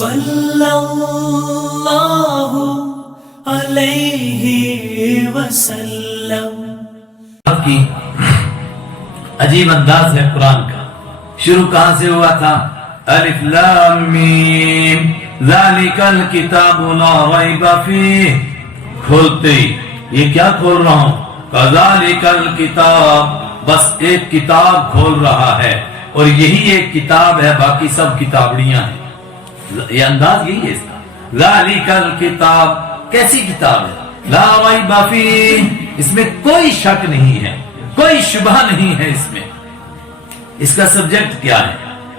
صلی اللہ علیہ وسلم. کی عجیب انداز ہے قرآن کا. شروع کہاں سے ہوا تھا؟ الف لام میم ذالک الکتاب لا ریب فیہ. کھولتے ہی یہ کیا کھول رہا ہوں؟ کذالک الکتاب، بس ایک کتاب کھول رہا ہے اور یہی ایک کتاب ہے، باقی سب کتابڑیاں ہیں. یہ انداز یہی ہے اس کا. ذالک الکتاب، کیسی کتاب ہے؟ لا ریب فیہ، اس میں کوئی شک نہیں ہے، کوئی شبہ نہیں ہے اس میں. اس کا سبجیکٹ کیا ہے؟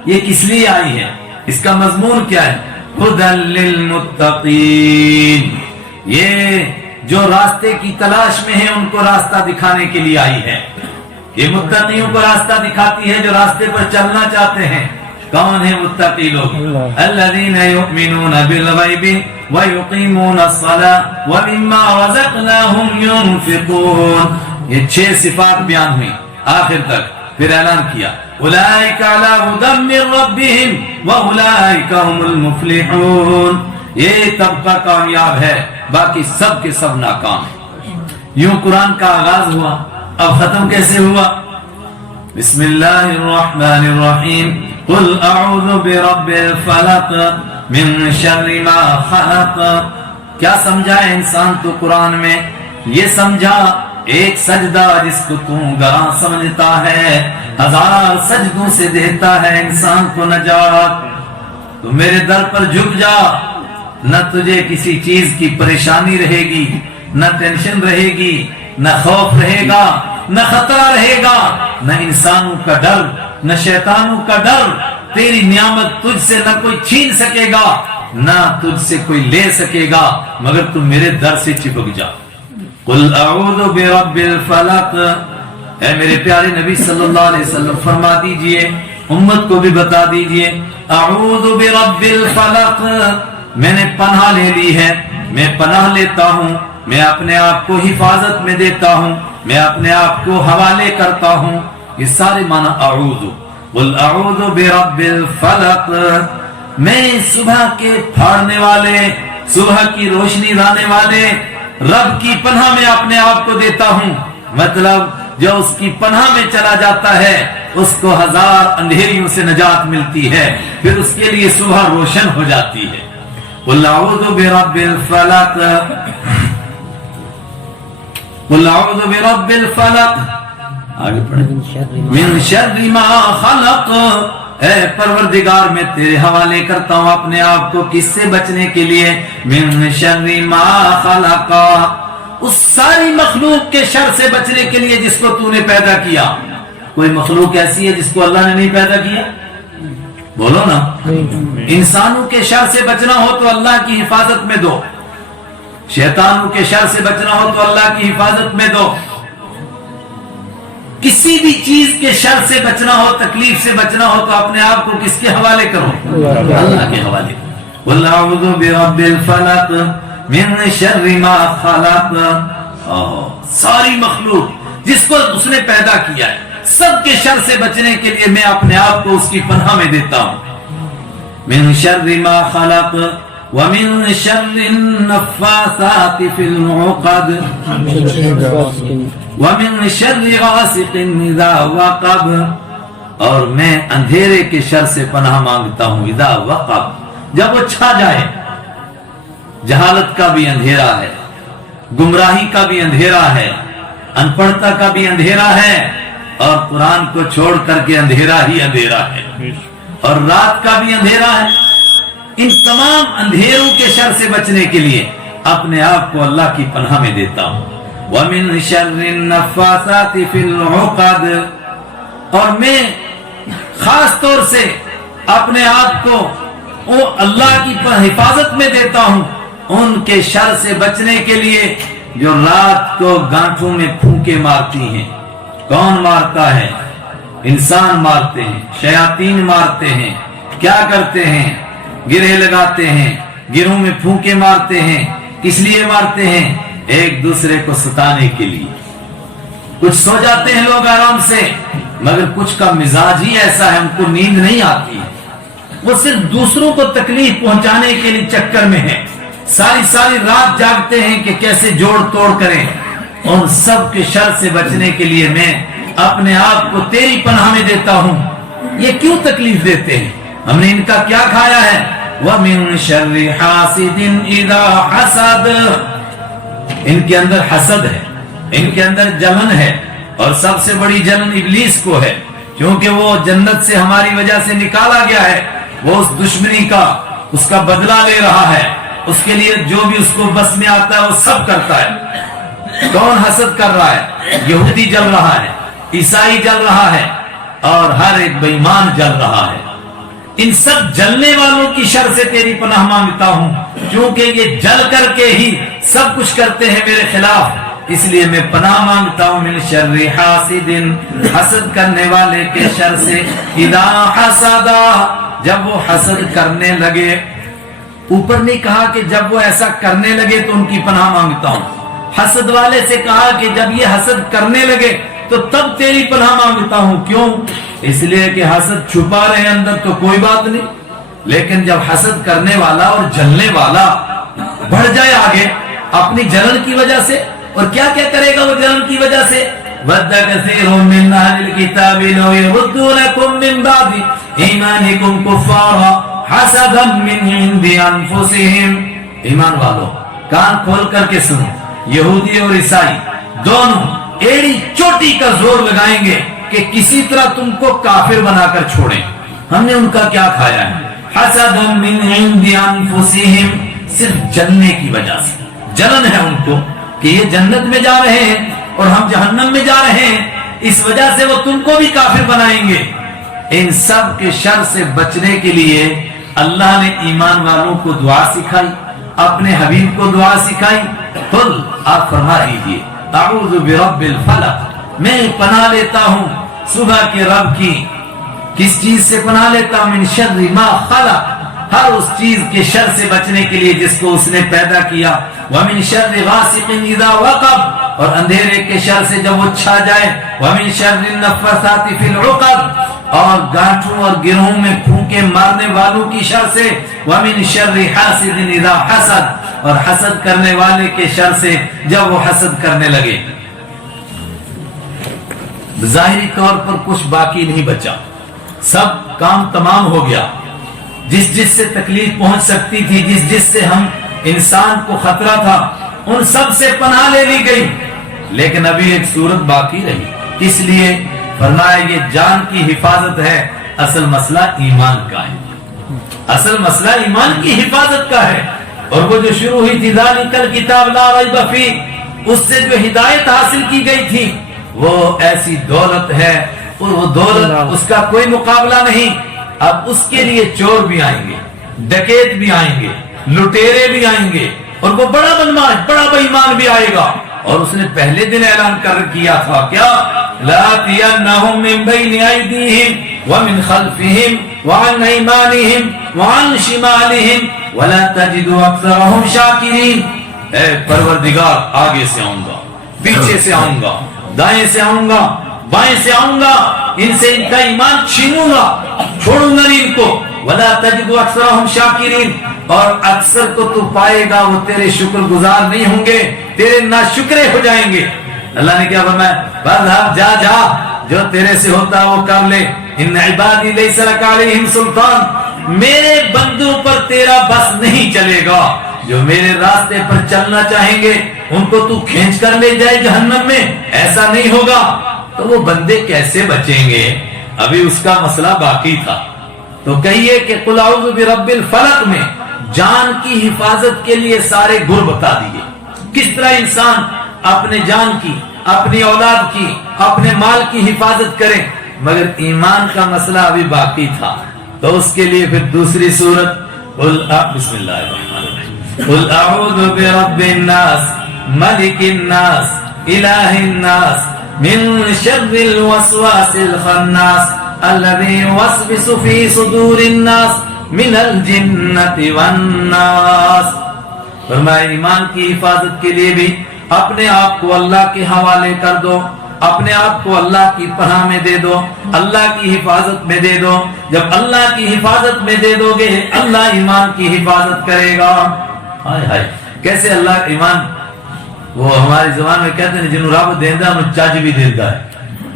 یہ کس لیے آئی ہے؟ اس کا مضمون کیا ہے؟ ھدی للمتقین. یہ جو راستے کی تلاش میں ہیں ان کو راستہ دکھانے کے لیے آئی ہے. یہ متقیوں کو راستہ دکھاتی ہے جو راستے پر چلنا چاہتے ہیں. کون ہیں متقی لوگ؟ الذین یؤمنون بالغیب ویقیمون الصلاۃ ومما رزقناہم ینفقون. یہ 6 صفات بیان ہوئی آخر تک، پھر اعلان کیا اولئک علی ھدی من ربہم واولئک ھم المفلحون. یہ طبقہ کامیاب ہے، باقی سب کے سب ناکام ہیں. یوں قرآن کا آغاز ہوا. اب ختم کیسے ہوا؟ بسم اللہ الرحمن الرحیم قل اعوذ برب الفلق من شر ما خلق. کیا سمجھا ہے انسان تو قرآن میں؟ یہ سمجھا ایک سجدہ جس کو تو گراں سمجھتا ہے 1000 سجدوں سے دیتا ہے انسان کو نجات. تو میرے در پر جھک جا، نہ تجھے کسی چیز کی پریشانی رہے گی، نہ ٹینشن رہے گی، نہ خوف رہے گا، نہ خطرہ رہے گا، نہ انسانوں کا ڈر، نہ شیطانوں کا ڈر. تیری نعمت تجھ سے نہ کوئی چھین سکے گا، نہ تجھ سے کوئی لے سکے گا، مگر تم میرے در سے چپک جا. قل اعوذ برب الفلق. اے میرے پیارے نبی صلی اللہ علیہ وسلم فرما دیجئے، امت کو بھی بتا دیجئے، اعوذ برب الفلق، میں نے پناہ لے لی ہے، میں پناہ لیتا ہوں، میں اپنے آپ کو حفاظت میں دیتا ہوں، میں اپنے آپ کو حوالے کرتا ہوں. یہ سارے معنی اعوذ. قل اعوذ برب الفلق، میں صبح کے پھاڑنے والے، صبح کی روشنی لانے والے رب کی پناہ میں اپنے آپ کو دیتا ہوں. مطلب جو اس کی پناہ میں چلا جاتا ہے اس کو 1000 اندھیریوں سے نجات ملتی ہے، پھر اس کے لیے صبح روشن ہو جاتی ہے. قل اعوذ برب الفلق، قل اعوذ برب الفلق، آگے پڑھیں، من شر ما خلق. اے پروردگار میں تیرے حوالے کرتا ہوں اپنے آپ کو کس سے بچنے کے لیے؟ من شر ما خلق، اس ساری مخلوق کے شر سے بچنے کے لیے جس کو تو نے پیدا کیا. کوئی مخلوق ایسی ہے جس کو اللہ نے نہیں پیدا کیا؟ بولو نا. انسانوں کے شر سے بچنا ہو تو اللہ کی حفاظت میں دو، شیطانوں کے شر سے بچنا ہو تو اللہ کی حفاظت میں دو. کسی بھی چیز کے شر سے بچنا ہو، تکلیف سے بچنا ہو تو اپنے آپ کو کس کے حوالے کرو؟ اللہ کے حوالے. قل اعوذ برب الفلق من شر ما خلق. ساری مخلوق جس کو اس نے پیدا کیا ہے، سب کے شر سے بچنے کے لیے میں اپنے آپ کو اس کی پناہ میں دیتا ہوں. من شر ما خلق ومن شر النفاثات في العقد ومن شر غاسق اذا وقب. اور میں اندھیرے کے شر سے پناہ مانگتا ہوں اذا وقب، جب وہ چھا جائے. جہالت کا بھی اندھیرا ہے، گمراہی کا بھی اندھیرا ہے، ان پڑھتا کا بھی اندھیرا ہے، اور قرآن کو چھوڑ کر کے اندھیرا ہی اندھیرا ہے، اور رات کا بھی اندھیرا ہے. ان تمام اندھیروں کے شر سے بچنے کے لیے اپنے آپ کو اللہ کی پناہ میں دیتا ہوں. وَمِن شَرِّ النَّفَّاثَاتِ فِي الْعُقَدِ، اور میں خاص طور سے اپنے آپ کو اللہ کی حفاظت میں دیتا ہوں ان کے شر سے بچنے کے لیے جو رات کو گانٹھوں میں پھونکے مارتی ہیں. کون مارتا ہے؟ انسان مارتے ہیں، شیاطین مارتے ہیں. کیا کرتے ہیں؟ گرے لگاتے ہیں، گروں میں پھونکے مارتے ہیں. کس لیے مارتے ہیں؟ ایک دوسرے کو ستانے کے لیے. کچھ سو جاتے ہیں لوگ آرام سے، مگر کچھ کا مزاج ہی ایسا ہے ان کو نیند نہیں آتی. وہ صرف دوسروں کو تکلیف پہنچانے کے لیے چکر میں ہے، ساری ساری رات جاگتے ہیں کہ کیسے جوڑ توڑ کریں۔ ان سب کے شر سے بچنے کے لیے میں اپنے آپ کو تیری پناہ میں دیتا ہوں۔ یہ کیوں تکلیف دیتے ہیں؟ ہم نے ان کا کیا کھایا ہے؟ وَمِن شَرِّ حَاسِدٍ إِذَا حَسَدَ، ان کے اندر حسد ہے، ان کے اندر جلن ہے، اور سب سے بڑی جلن ابلیس کو ہے، کیونکہ وہ جنت سے ہماری وجہ سے نکالا گیا ہے۔ وہ اس دشمنی کا، اس کا بدلہ لے رہا ہے، اس کے لیے جو بھی اس کو بس میں آتا ہے وہ سب کرتا ہے۔ کون حسد کر رہا ہے؟ یہودی جل رہا ہے، عیسائی جل رہا ہے، اور ہر ایک بے ایمان جل رہا ہے۔ ان سب جلنے والوں کی شر سے تیری پناہ مانگتا ہوں، کیونکہ یہ جل کر کے ہی سب کچھ کرتے ہیں میرے خلاف، اس لیے میں پناہ مانگتا ہوں من شر حاسد، حسد کرنے والے کے شر سے، اذا حسد، جب وہ حسد کرنے لگے۔ اوپر نے کہا کہ جب وہ ایسا کرنے لگے تو ان کی پناہ مانگتا ہوں، حسد والے سے کہا کہ جب یہ حسد کرنے لگے تو تب تیری پناہ مانگتا ہوں۔ کیوں؟ اس لیے کہ حسد چھپا رہے اندر تو کوئی بات نہیں، لیکن جب حسد کرنے والا اور جلنے والا بڑھ جائے آگے اپنی جلن کی وجہ سے، اور کیا کیا کرے گا وہ جلن کی وجہ سے؟ وَدَّ كَثِيرٌ مِّنْ أَهْلِ الْكِتَابِ لَوْ يَرُدُّونَكُم مِّن بَعْدِ إِيمَانِكُمْ كُفَّارًا حَسَدًا مِّنْ عِندِ أَنفُسِهِمْ۔ ایمان والو کان کھول کر کے سنو، یہودی اور عیسائی دونوں ایڑی چوٹی کا زور لگائیں گے کہ کسی طرح تم کو کافر بنا کر چھوڑیں۔ ہم نے ان کا کیا کھایا ہے؟ حَسَدًا مِّنْ عِندِ أَنفُسِهِمْ، صرف جلنے کی وجہ سے، جلن ہے ان کو کہ یہ جنت میں جا رہے ہیں اور ہم جہنم میں جا رہے ہیں، اس وجہ سے وہ تم کو بھی کافر بنائیں گے۔ ان سب کے شر سے بچنے کے لیے اللہ نے ایمان والوں کو دعا سکھائی، اپنے حبیب کو دعا سکھائی۔ قل، آپ فرما دیجئے، اعوذ برب الفلق، میں پناہ لیتا ہوں صبح کے رب کی۔ کس چیز سے پناہ لیتا ہوں؟ من شر ما خلق، ہر اس چیز کے شر سے بچنے کے لیے جس کو اس نے پیدا کیا۔ وَمِن شَرِّ غَاسِقٍ إِذَا وَقَبَ، اور اندھیرے کے شر سے جب وہ چھا جائے۔ وَمِن شَرِّ النَّفَّاثَاتِ فِي الْعُقَدِ، اور گانٹھوں اور گروہوں میں پھونکے مارنے والوں کی شر سے۔ وَمِن شَرِّ حَاسِدٍ إِذَا حَسَدَ، اور حسد کرنے والے کے شر سے جب وہ حسد کرنے لگے۔ ظاہری طور پر کچھ باقی نہیں بچا، سب کام تمام ہو گیا۔ جس جس سے تکلیف پہنچ سکتی تھی، جس جس سے ہم انسان کو خطرہ تھا، ان سب سے پناہ لے لی گئی، لیکن ابھی ایک صورت باقی رہی۔ اس لیے فرمایا یہ جان کی حفاظت ہے، اصل مسئلہ ایمان کا ہے، اصل مسئلہ ایمان کی حفاظت کا ہے۔ اور وہ جو شروع ہوئی تھی ذالک الکتاب لا ریب فیہ، اس سے جو ہدایت حاصل کی گئی تھی وہ ایسی دولت ہے، اور وہ دولت اس کا کوئی مقابلہ نہیں۔ اب اس کے لیے چور بھی آئیں گے، ڈکیت بھی آئیں گے، لٹیرے بھی آئیں گے، اور وہ بڑا بدماش، بڑا بے ایمان بھی آئے گا۔ اور اس نے پہلے دن اعلان کر کیا تھا کیا؟ لَآتِيَنَّهُم مِّن بَيْنِ أَيْدِيهِمْ وَمِنْ خَلْفِهِمْ وَعَنْ أَيْمَانِهِمْ وَعَنْ شِمَالِهِمْ وَلَا تَجِدُ أَكْثَرَهُمْ شَاكِرِينَ۔ اے پروردگار، آگے سے آؤں گا، پیچھے سے آؤں گا، دائیں سے آؤں گا، بائیں سے آؤں گا، ان سے ان کا ایمان چھینوں گا، چھوڑوں گا نہیں ان کو۔ وَلَا تَجِدُ أَكْثَرَهُمْ شَاكِرِينَ، اور اکثر کو تو پائے گا وہ تیرے شکر گزار نہیں ہوں گے، تیرے ناشکرے ہو جائیں گے۔ اللہ نے کیا فرمایا؟ بَذْهَبْ، جا جا، جو تیرے سے ہوتا وہ کر لے۔ إِنَّ عِبَادِي لَيْسَ لَكَ عَلَيْهِمْ سُلْطَانٌ، میرے بندوں پر تیرا بس نہیں چلے گا، جو میرے راستے پر چلنا چاہیں گے ان کو تو کھینچ کر لے جائے جہنم میں، ایسا نہیں ہوگا۔ تو وہ بندے کیسے بچیں گے؟ ابھی اس کا مسئلہ باقی تھا۔ تو کہیے کہ قل اعوذ برب الفلق میں جان کی حفاظت کے لیے سارے گر بتا دیے، کس طرح انسان اپنے جان کی، اپنی اولاد کی، اپنے مال کی حفاظت کرے، مگر ایمان کا مسئلہ ابھی باقی تھا۔ تو اس کے لیے پھر دوسری سورت بسم اللہ الرحمن الرحیم، قل اعوذ برب الناس ملک الناس الہ الناس من شر الوسواس الخناس الذي يوسوس في صدور الناس من الجنة والناس۔ فرمایا ایمان کی حفاظت کے لیے بھی اپنے آپ کو اللہ کے حوالے کر دو، اپنے آپ کو اللہ کی پناہ میں دے دو، اللہ کی حفاظت میں دے دو. جب اللہ کی حفاظت میں دے دو گے اللہ ایمان کی حفاظت کرے گا. ہائے ہائے کیسے اللہ ایمان، وہ ہماری زبان میں کہتے ہیں جنہوں رب دیتا ہے انہوں چج بھی دیتا ہے.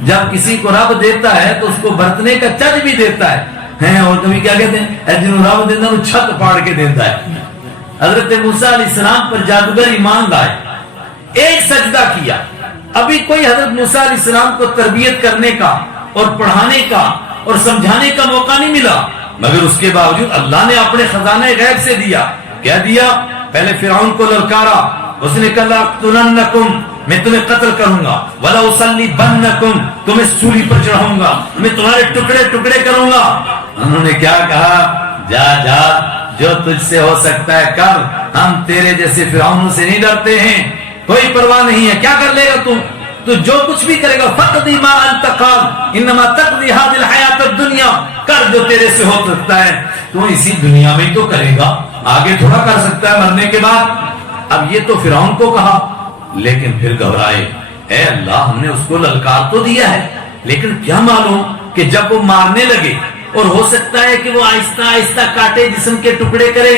جب کسی کو رب دیتا ہے تو اس کو برتنے کا چج بھی دیتا ہے. اور کبھی کیا کہتے ہیں جنہوں رب دیتا ہے انہوں چھت پاڑ کے دیتا ہے. حضرت موسیٰ علیہ السلام پر جادوگر ایمان لائے، ایک سجدہ کیا. ابھی کوئی حضرت موسیٰ علیہ السلام کو تربیت کرنے کا اور پڑھانے کا اور سمجھانے کا موقع نہیں ملا، مگر اس کے باوجود اللہ نے اپنے خزانہ غیب سے دیا. کیا دیا؟ پہلے فرعون کو للکارا، اس نے کہا لَأَقْتُلَنَّكُمْ، میں تمہیں قتل کروں گا، وَلَأُصَلِّبَنَّكُمْ، تمہیں سولی پر چڑھاؤں گا، میں تمہارے ٹکڑے ٹکڑے کروں گا. انہوں نے کیا کہا؟ جا جا جو تجھ سے ہو سکتا ہے کر، ہم تیرے جیسے فرعونوں سے نہیں ڈرتے ہیں، کوئی پرواہ نہیں ہے. کیا کر لے گا تو جو کچھ بھی کرے گا فَقْضِ مَا أَنْتَ قَاضٍ إِنَّمَا تَقْضِي هَذِهِ الْحَيَاةَ الدُّنْيَا، کر جو تیرے سے ہو سکتا ہے، تو اسی دنیا میں تو کرے گا، آگے تھوڑا کر سکتا ہے مرنے کے بعد. اب یہ تو فرعون کو کہا، لیکن پھر گھبرائے، اے اللہ ہم نے اس کو للکار تو دیا ہے، لیکن کیا معلوم کہ جب وہ مارنے لگے اور ہو سکتا ہے کہ وہ آہستہ آہستہ کاٹے، جسم کے ٹکڑے کرے،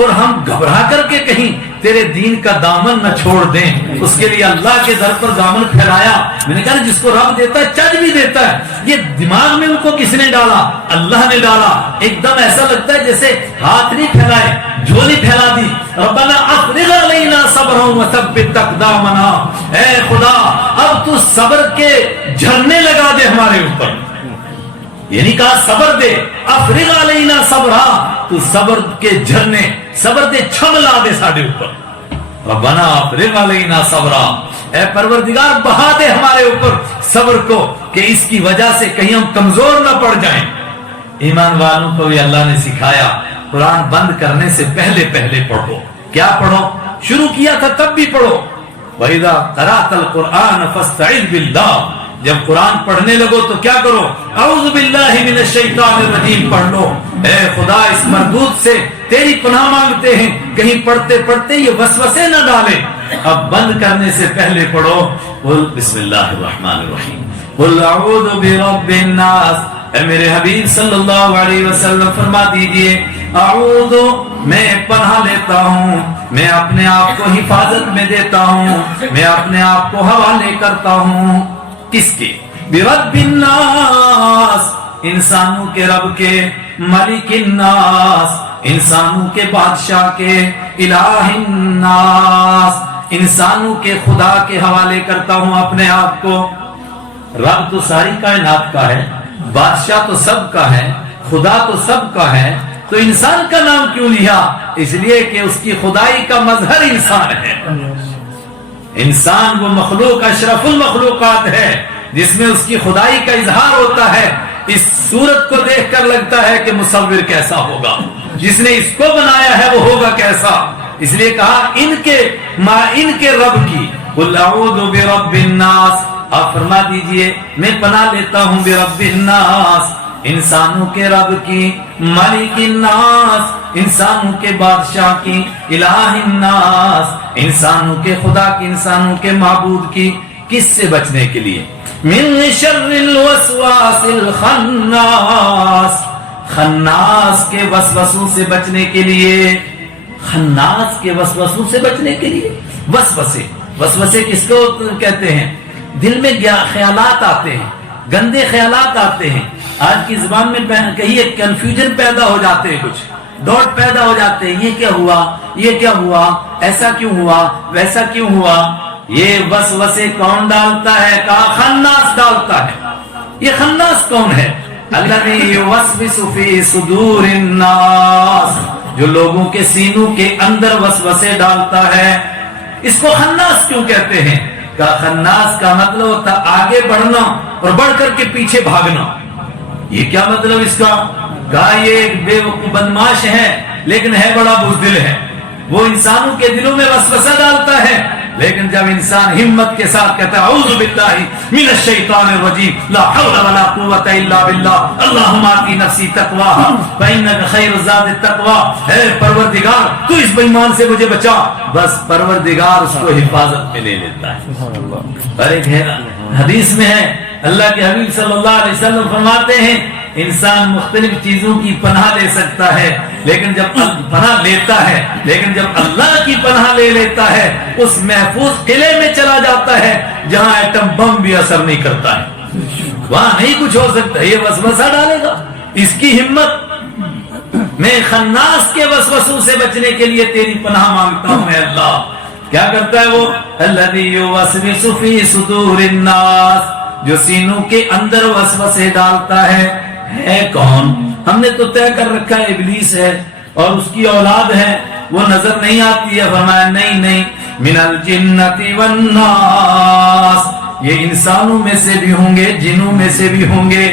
اور ہم گھبرا کر کے کہیں تیرے دین کا دامن نہ چھوڑ دیں. اس کے لیے اللہ کے در پر دامن پھیلایا. میں نے کہا جس کو رب دیتا ہے چج بھی دیتا ہے. یہ دماغ میں ان کو کس نے ڈالا؟ اللہ نے ڈالا. ایک دم ایسا لگتا ہے جیسے ہاتھ نہیں پھیلائے، جھولی پھیلا دی. ربنا افرغ علینا صبرا وثبت اقدامنا، اے خدا اب تو صبر کے جھرنے لگا دے ہمارے اوپر. یہ نہیں کہا صبر دے، افرغ علینا صبرا، تو صبر کے جھرنے، صبر دے چھم لا دے ساڑھے اوپر. ربنا افرغ علینا صبرا، اے پروردگار بہا دے ہمارے اوپر صبر کو، کہ اس کی وجہ سے کہیں ہم کمزور نہ پڑ جائیں. ایمان والوں کو بھی اللہ نے سکھایا قرآن بند کرنے سے پہلے پہلے پڑھو. کیا پڑھو؟ شروع کیا تھا تب بھی پڑھو. وَإِذَا قَرَأْتَ الْقُرْآنَ فَاسْتَعِذْ بِاللَّهِ، جب قرآن پڑھنے لگو تو کیا کرو؟ اعوذ باللہ من الشیطان الرجیم پڑھ لو. اے خدا اس مردود سے تیری پناہ مانگتے ہیں، کہیں پڑھتے پڑھتے یہ وسوسے نہ ڈالے. اب بند کرنے سے پہلے پڑھو قل بسم اللہ الرحمن الرحیم، قل اعوذ برب الناس. اے میرے حبیب صلی اللہ علیہ وسلم فرما دیجئے اعوذ، میں پناہ لیتا ہوں، میں اپنے آپ کو حفاظت میں دیتا ہوں، میں اپنے آپ کو حوالے کرتا ہوں. کس کے؟ برب الناس، انسانوں کے رب کے، ملک الناس، انسانوں کے بادشاہ کے، الہ الناس، انسانوں کے خدا کے حوالے کرتا ہوں اپنے آپ کو. رب تو ساری کائنات کا ہے، بادشاہ تو سب کا ہے، خدا تو سب کا ہے، تو انسان کا نام کیوں لیا؟ اس لیے کہ اس کی خدائی کا مظہر انسان ہے. انسان وہ مخلوق اشرف المخلوقات ہے جس میں اس کی خدائی کا اظہار ہوتا ہے. اس صورت کو دیکھ کر لگتا ہے کہ مصور کیسا ہوگا، جس نے اس کو بنایا ہے وہ ہوگا کیسا. اس لیے کہا ان کے رب کی، قل اعوذ برب الناس، آپ فرما دیجئے میں پناہ لیتا ہوں برب الناس، انسانوں کے رب کی، مالک الناس، انسانوں کے بادشاہ کی، الہ الناس، انسانوں کے خدا کی، انسانوں کے معبود کی. کس سے بچنے کے لیے؟ من شر الوسواس الخناس، خناس کے وسوسوں سے بچنے کے لیے. خناس کے وسوسوں سے بچنے کے لیے. وسوسے کس کو کہتے ہیں؟ دل میں خیالات آتے ہیں، گندے خیالات آتے ہیں. آج کی زبان میں کہیں کنفیوژن پیدا ہو جاتے ہیں، کچھ ڈاٹ پیدا ہو جاتے ہیں. یہ کیا ہوا، یہ کیا ہوا، ایسا کیوں ہوا، ویسا کیوں ہوا. یہ وسوسے کون ڈالتا ہے؟ کہا خناس ڈالتا ہے. یہ خناس کون ہے؟ الذی یوسوس فی صدور الناس، جو لوگوں کے سینوں کے اندر وسوسے ڈالتا ہے. اس کو خناس کیوں کہتے ہیں؟ کہا خناس کا مطلب ہوتا آگے بڑھنا اور بڑھ کر کے پیچھے بھاگنا. یہ کیا مطلب اس کا؟ کہا یہ ایک بے وقوف بدماش ہے لیکن ہے بڑا بزدل ہے. وہ انسانوں کے دلوں میں وسوسہ ڈالتا ہے لیکن جب انسان ہمت کے ساتھ کہتا ہے اعوذ باللہ من الشیطان الرجیم لا حول ولا قوت الا باللہ اللہم آتی نفسی تقواہا فإنک خیر الزاد التقوی، اے پروردگار تو اس بے ایمان سے مجھے بچا، بس پروردگار اس کو حفاظت میں لے لیتا ہے۔ اور ایک ہے حدیث میں ہے اللہ کے حبیب صلی اللہ علیہ وسلم فرماتے ہیں انسان مختلف چیزوں کی پناہ لے سکتا ہے لیکن جب پناہ لیتا ہے لیکن جب اللہ کی پناہ لے لیتا ہے اس محفوظ قلعے میں چلا جاتا ہے جہاں ایٹم بم بھی اثر نہیں کرتا ہے، وہاں نہیں کچھ ہو سکتا، یہ وسوسہ ڈالے گا۔ اس کی ہمت، میں خناس کے وسوسوں سے بچنے کے لیے تیری پناہ مانگتا ہوں اے اللہ۔ کیا کرتا ہے وہ؟ الذی یوسوس فی صدور الناس، جو سینوں کے اندر وسوسے ڈالتا ہے کون؟ ہم نے تو طے کر رکھا ہے ابلیس ہے اور اس کی اولاد ہے، وہ نظر نہیں آتی ہے۔ فرمایا نہیں، من الجنۃ والناس، یہ انسانوں میں سے بھی ہوں گے جنوں میں سے بھی ہوں گے۔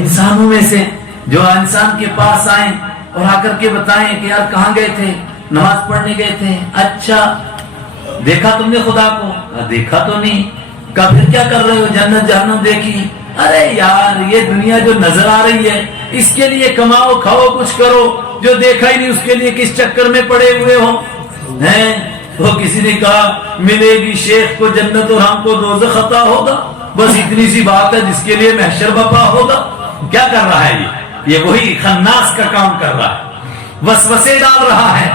انسانوں میں سے جو انسان کے پاس آئیں اور آ کر کے بتائیں کہ یار کہاں گئے تھے؟ نماز پڑھنے گئے تھے۔ اچھا دیکھا تم نے خدا کو؟ دیکھا تو نہیں۔ کہا پھر کیا کر رہے ہو؟ جنت جہنم دیکھی؟ ارے یار یہ دنیا جو نظر آ رہی ہے اس کے لیے کماؤ کھاؤ کچھ کرو، جو دیکھا ہی نہیں اس کے لیے کس چکر میں پڑے ہوئے ہو ہیں؟ وہ کسی نے کہا ملے گی شیخ کو جنت اور ہم کو دوزخ عطا ہوگا، بس اتنی سی بات ہے جس کے لیے محشر بپا ہوگا۔ کیا کر رہا ہے یہ وہی خناس کا کام کر رہا ہے، وسوسے ڈال رہا ہے۔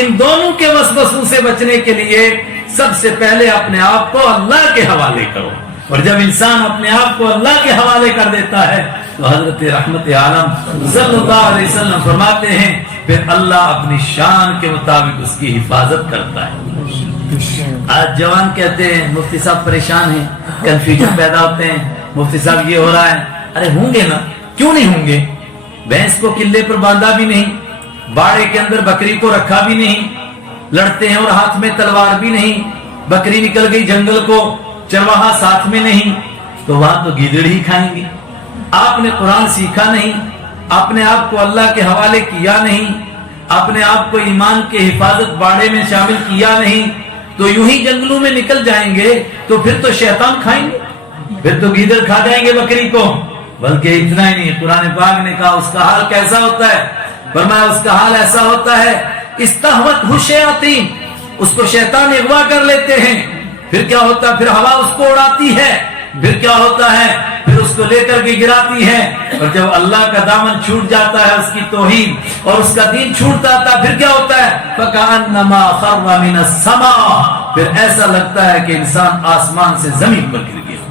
ان دونوں کے وسوسوں سے بچنے کے لیے سب سے پہلے اپنے آپ کو اللہ کے حوالے کرو، اور جب انسان اپنے آپ کو اللہ کے حوالے کر دیتا ہے تو حضرت رحمت عالم صلی اللہ علیہ وسلم فرماتے ہیں پھر اللہ اپنی شان کے مطابق اس کی حفاظت کرتا ہے۔ آج جوان کہتے ہیں مفتی صاحب پریشان ہیں، کنفیوژن پیدا ہوتے ہیں، مفتی صاحب یہ ہو رہا ہے۔ ارے ہوں گے نا، کیوں نہیں ہوں گے؟ بھینس کو قلعے پر باندھا بھی نہیں، باڑے کے اندر بکری کو رکھا بھی نہیں، لڑتے ہیں اور ہاتھ میں تلوار بھی نہیں، بکری نکل گئی جنگل کو چرواہا ساتھ میں نہیں، تو وہاں تو گیدڑ ہی کھائیں گے۔ آپ نے قرآن سیکھا نہیں، اپنے آپ کو اللہ کے حوالے کیا نہیں، اپنے آپ کو ایمان کے حفاظت باڑے میں شامل کیا نہیں، تو یوں ہی جنگلوں میں نکل جائیں گے تو پھر تو شیطان کھائیں گے، پھر تو گیدڑ کھا جائیں گے بکری کو۔ بلکہ اتنا ہی نہیں، قرآن پاک نے کہا اس کا حال کیسا ہوتا ہے؟ فرمایا اس کا حال ایسا ہوتا ہے استہوت الشیاطین، اس کو شیطان اغوا کر لیتے ہیں، پھر کیا ہوتا ہے؟ پھر ہوا اس کو اڑاتی ہے، پھر کیا ہوتا ہے؟ پھر اس کو لے کر کے گراتی ہے، اور جب اللہ کا دامن چھوٹ جاتا ہے، اس کی توہین اور اس کا دین چھوٹ جاتا ہے، پھر کیا ہوتا ہے؟ فَكَأَنَّمَا خَرَّ مِنَ السَّمَاءِ، پھر ایسا لگتا ہے کہ انسان آسمان سے زمین پر گر گیا۔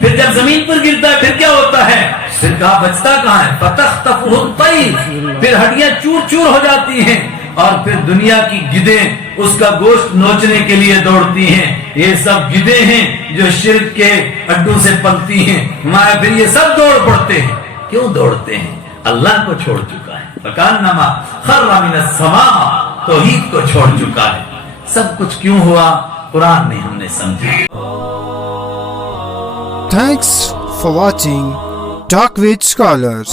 پھر جب زمین پر گرتا ہے پھر کیا ہوتا ہے؟ پھر کہا بچتا کہاں ہے؟ فَتَخْطَفُهُ الطَّيْرُ، پھر ہڈیاں چور چور ہو جاتی ہیں، اور پھر دنیا کی گدیں اس کا گوشت نوچنے کے لیے دوڑتی ہیں۔ یہ سب گدیں ہیں جو شرک کے اڈوں سے پلتی ہیں، پھر یہ سب دوڑ پڑتے ہیں۔ کیوں دوڑتے ہیں؟ اللہ کو چھوڑ چکا ہے۔ فَكَأَنَّمَا خَرَّ مِنَ السَّمَاءِ، توحید کو چھوڑ چکا ہے۔ سب کچھ کیوں ہوا؟ قرآن نے ہم نے سمجھا۔ Thanks for watching Talk with Scholars.